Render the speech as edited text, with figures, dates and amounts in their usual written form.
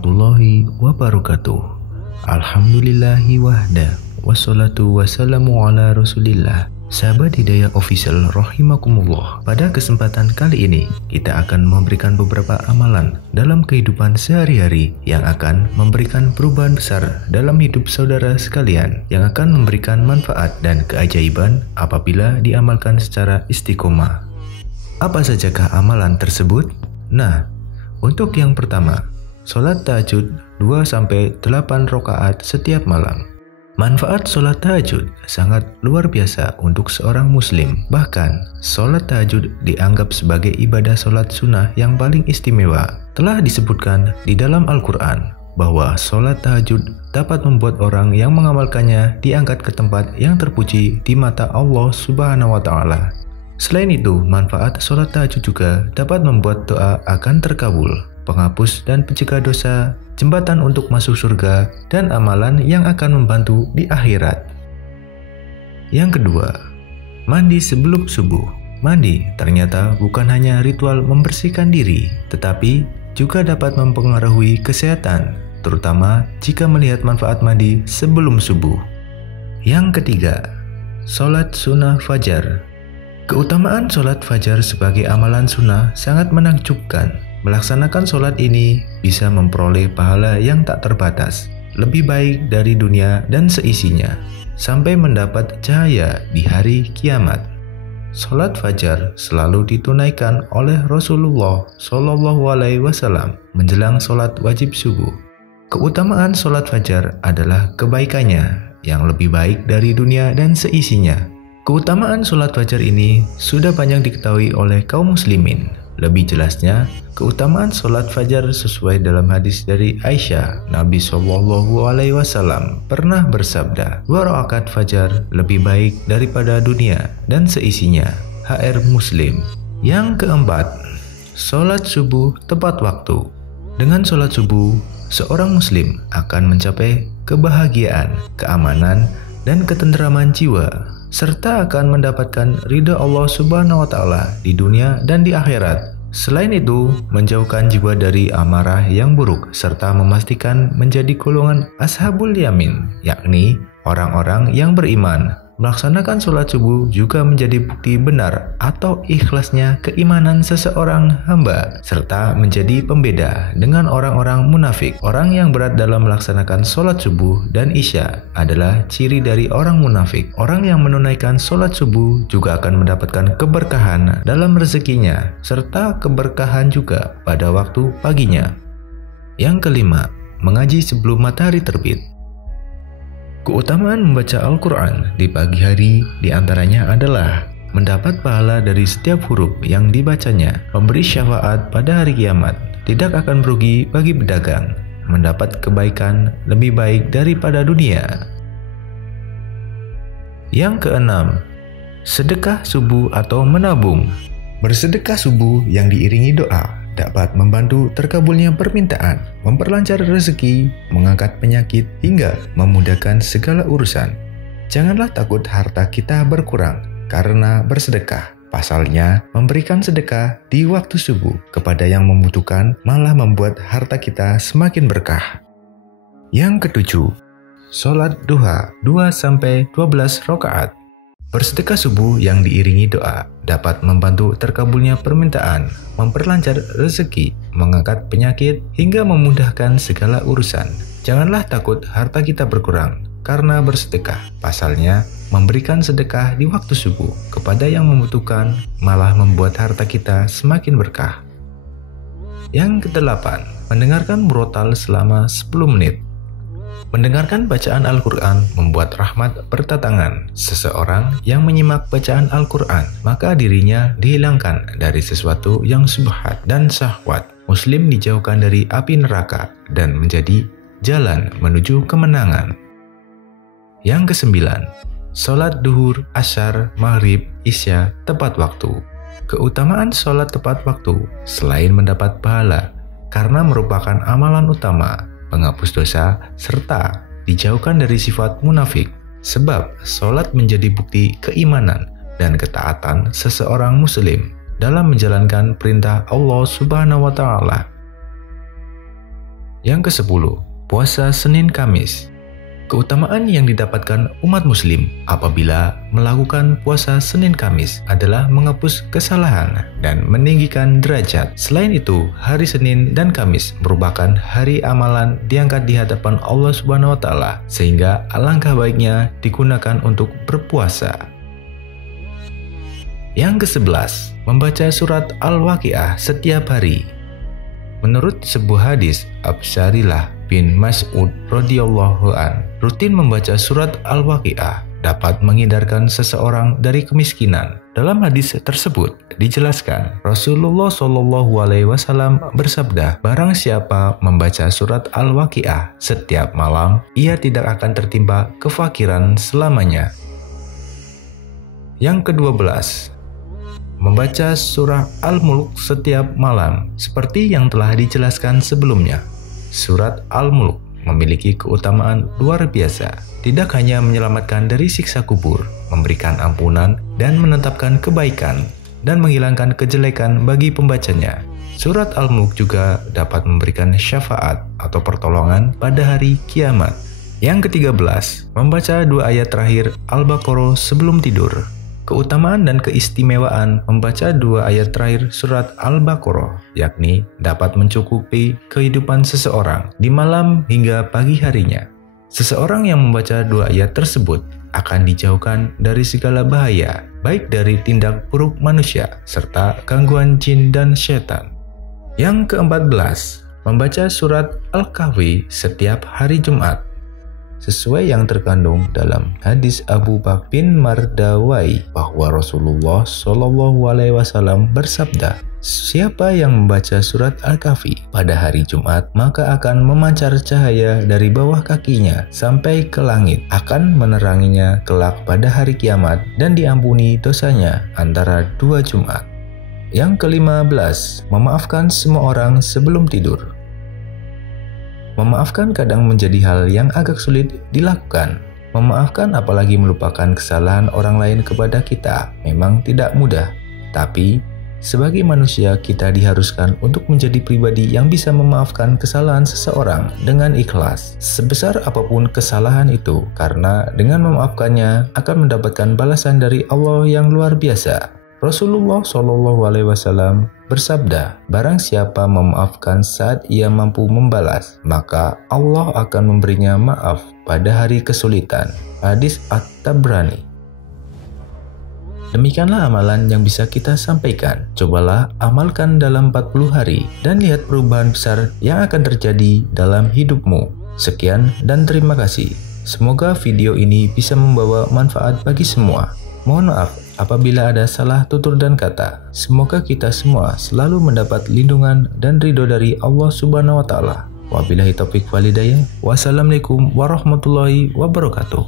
warahmatullahi wabarakatuh. Alhamdulillahi wahda, wassalatu wassalamu ala rasulillah. Sahabat Hidayah Official rahimakumullah. Pada kesempatan kali ini, kita akan memberikan beberapa amalan dalam kehidupan sehari-hari yang akan memberikan perubahan besar dalam hidup saudara sekalian, yang akan memberikan manfaat dan keajaiban apabila diamalkan secara istiqomah. Apa sajakah amalan tersebut? Nah, untuk yang pertama, sholat tahajud 2-8 rakaat setiap malam. Manfaat sholat tahajud sangat luar biasa untuk seorang muslim. Bahkan, sholat tahajud dianggap sebagai ibadah sholat sunnah yang paling istimewa. Telah disebutkan di dalam Al-Quran bahwa sholat tahajud dapat membuat orang yang mengamalkannya diangkat ke tempat yang terpuji di mata Allah Subhanahu wa Ta'ala. Selain itu, manfaat sholat tahajud juga dapat membuat doa akan terkabul, penghapus dan pencegah dosa, jembatan untuk masuk surga, dan amalan yang akan membantu di akhirat. Yang kedua, mandi sebelum subuh. Mandi ternyata bukan hanya ritual membersihkan diri, tetapi juga dapat mempengaruhi kesehatan, terutama jika melihat manfaat mandi sebelum subuh. Yang ketiga, sholat sunnah fajar. Keutamaan sholat fajar sebagai amalan sunnah sangat menakjubkan. Melaksanakan sholat ini bisa memperoleh pahala yang tak terbatas, lebih baik dari dunia dan seisinya, sampai mendapat cahaya di hari kiamat. Sholat fajar selalu ditunaikan oleh Rasulullah SAW menjelang sholat wajib subuh. Keutamaan sholat fajar adalah kebaikannya yang lebih baik dari dunia dan seisinya. Keutamaan sholat fajar ini sudah banyak diketahui oleh kaum muslimin. Lebih jelasnya, keutamaan sholat fajar sesuai dalam hadis dari Aisyah. Nabi SAW pernah bersabda, 2 rakaat fajar lebih baik daripada dunia dan seisinya. HR Muslim. Yang keempat, sholat subuh tepat waktu. Dengan sholat subuh, seorang muslim akan mencapai kebahagiaan, keamanan, dan ketentraman jiwa, serta akan mendapatkan ridha Allah Subhanahu wa Ta'ala di dunia dan di akhirat. Selain itu, menjauhkan jiwa dari amarah yang buruk, serta memastikan menjadi golongan ashabul yamin, yakni orang-orang yang beriman. Melaksanakan sholat subuh juga menjadi bukti benar atau ikhlasnya keimanan seseorang hamba, serta menjadi pembeda dengan orang-orang munafik. Orang yang berat dalam melaksanakan sholat subuh dan isya adalah ciri dari orang munafik. Orang yang menunaikan sholat subuh juga akan mendapatkan keberkahan dalam rezekinya, serta keberkahan juga pada waktu paginya. Yang kelima, mengaji sebelum matahari terbit. Keutamaan membaca Al-Quran di pagi hari diantaranya adalah mendapat pahala dari setiap huruf yang dibacanya, memberi syafaat pada hari kiamat, tidak akan merugi bagi pedagang, mendapat kebaikan lebih baik daripada dunia. Yang keenam, sedekah subuh atau menabung. Bersedekah subuh yang diiringi doa dapat membantu terkabulnya permintaan, memperlancar rezeki, mengangkat penyakit, hingga memudahkan segala urusan. Janganlah takut harta kita berkurang karena bersedekah. Pasalnya, memberikan sedekah di waktu subuh kepada yang membutuhkan malah membuat harta kita semakin berkah. Yang ketujuh, sholat duha 2-12 rakaat. Bersedekah subuh yang diiringi doa dapat membantu terkabulnya permintaan, memperlancar rezeki, mengangkat penyakit, hingga memudahkan segala urusan. Janganlah takut harta kita berkurang karena bersedekah. Pasalnya, memberikan sedekah di waktu subuh kepada yang membutuhkan malah membuat harta kita semakin berkah. Yang kedelapan, mendengarkan murotal selama 10 menit. Mendengarkan bacaan Al-Quran membuat rahmat berdatangan. Seseorang yang menyimak bacaan Al-Quran, maka dirinya dihilangkan dari sesuatu yang subhat dan syahwat. Muslim dijauhkan dari api neraka dan menjadi jalan menuju kemenangan. Yang kesembilan, sholat duhur, asyar, maghrib, isya tepat waktu. Keutamaan sholat tepat waktu selain mendapat pahala karena merupakan amalan utama, penghapus dosa, serta dijauhkan dari sifat munafik. Sebab sholat menjadi bukti keimanan dan ketaatan seseorang muslim dalam menjalankan perintah Allah Subhanahu wa Ta'ala. Yang ke-10, puasa Senin Kamis. Keutamaan yang didapatkan umat muslim apabila melakukan puasa Senin Kamis adalah menghapus kesalahan dan meninggikan derajat. Selain itu, hari Senin dan Kamis merupakan hari amalan diangkat di hadapan Allah Subhanahu wa taala, sehingga alangkah baiknya digunakan untuk berpuasa. Yang ke-11, membaca surat Al-Waqiah setiap hari. Menurut sebuah hadis, Absyarilah bin Mas'ud radhiyallahu an, rutin membaca surat Al-Waqiah dapat menghindarkan seseorang dari kemiskinan. Dalam hadis tersebut dijelaskan, Rasulullah SAW bersabda, barang siapa membaca surat Al-Waqiah setiap malam, ia tidak akan tertimpa kefakiran selamanya. Yang ke-12, membaca surah Al-Mulk setiap malam. Seperti yang telah dijelaskan sebelumnya, surat Al-Mulk memiliki keutamaan luar biasa. Tidak hanya menyelamatkan dari siksa kubur, memberikan ampunan dan menetapkan kebaikan, dan menghilangkan kejelekan bagi pembacanya. Surat Al-Mulk juga dapat memberikan syafaat atau pertolongan pada hari kiamat. Yang ke-13, membaca 2 ayat terakhir Al-Baqarah sebelum tidur. Keutamaan dan keistimewaan membaca 2 ayat terakhir surat Al-Baqarah, yakni dapat mencukupi kehidupan seseorang di malam hingga pagi harinya. Seseorang yang membaca 2 ayat tersebut akan dijauhkan dari segala bahaya, baik dari tindak buruk manusia serta gangguan jin dan setan. Yang ke-14, membaca surat Al-Kahfi setiap hari Jumat. Sesuai yang terkandung dalam hadis Abu Bakr bin Mardawai bahwa Rasulullah SAW bersabda, siapa yang membaca surat Al-Kahfi pada hari Jumat, maka akan memancar cahaya dari bawah kakinya sampai ke langit, akan meneranginya kelak pada hari kiamat, dan diampuni dosanya antara 2 Jumat. Yang ke-15, memaafkan semua orang sebelum tidur. Memaafkan kadang menjadi hal yang agak sulit dilakukan. Memaafkan, apalagi melupakan kesalahan orang lain kepada kita, memang tidak mudah. Tapi, sebagai manusia kita diharuskan untuk menjadi pribadi yang bisa memaafkan kesalahan seseorang dengan ikhlas, sebesar apapun kesalahan itu, karena dengan memaafkannya akan mendapatkan balasan dari Allah yang luar biasa. Rasulullah SAW bersabda, barang siapa memaafkan saat ia mampu membalas, maka Allah akan memberinya maaf pada hari kesulitan. Hadis At-Tabrani. Demikianlah amalan yang bisa kita sampaikan. Cobalah amalkan dalam 40 hari dan lihat perubahan besar yang akan terjadi dalam hidupmu. Sekian dan terima kasih. Semoga video ini bisa membawa manfaat bagi semua. Mohon maaf apabila ada salah tutur dan kata. Semoga kita semua selalu mendapat lindungan dan ridho dari Allah Subhanahu wa taala. Wabillahi taufik wal hidayah. Wassalamualaikum warahmatullahi wabarakatuh.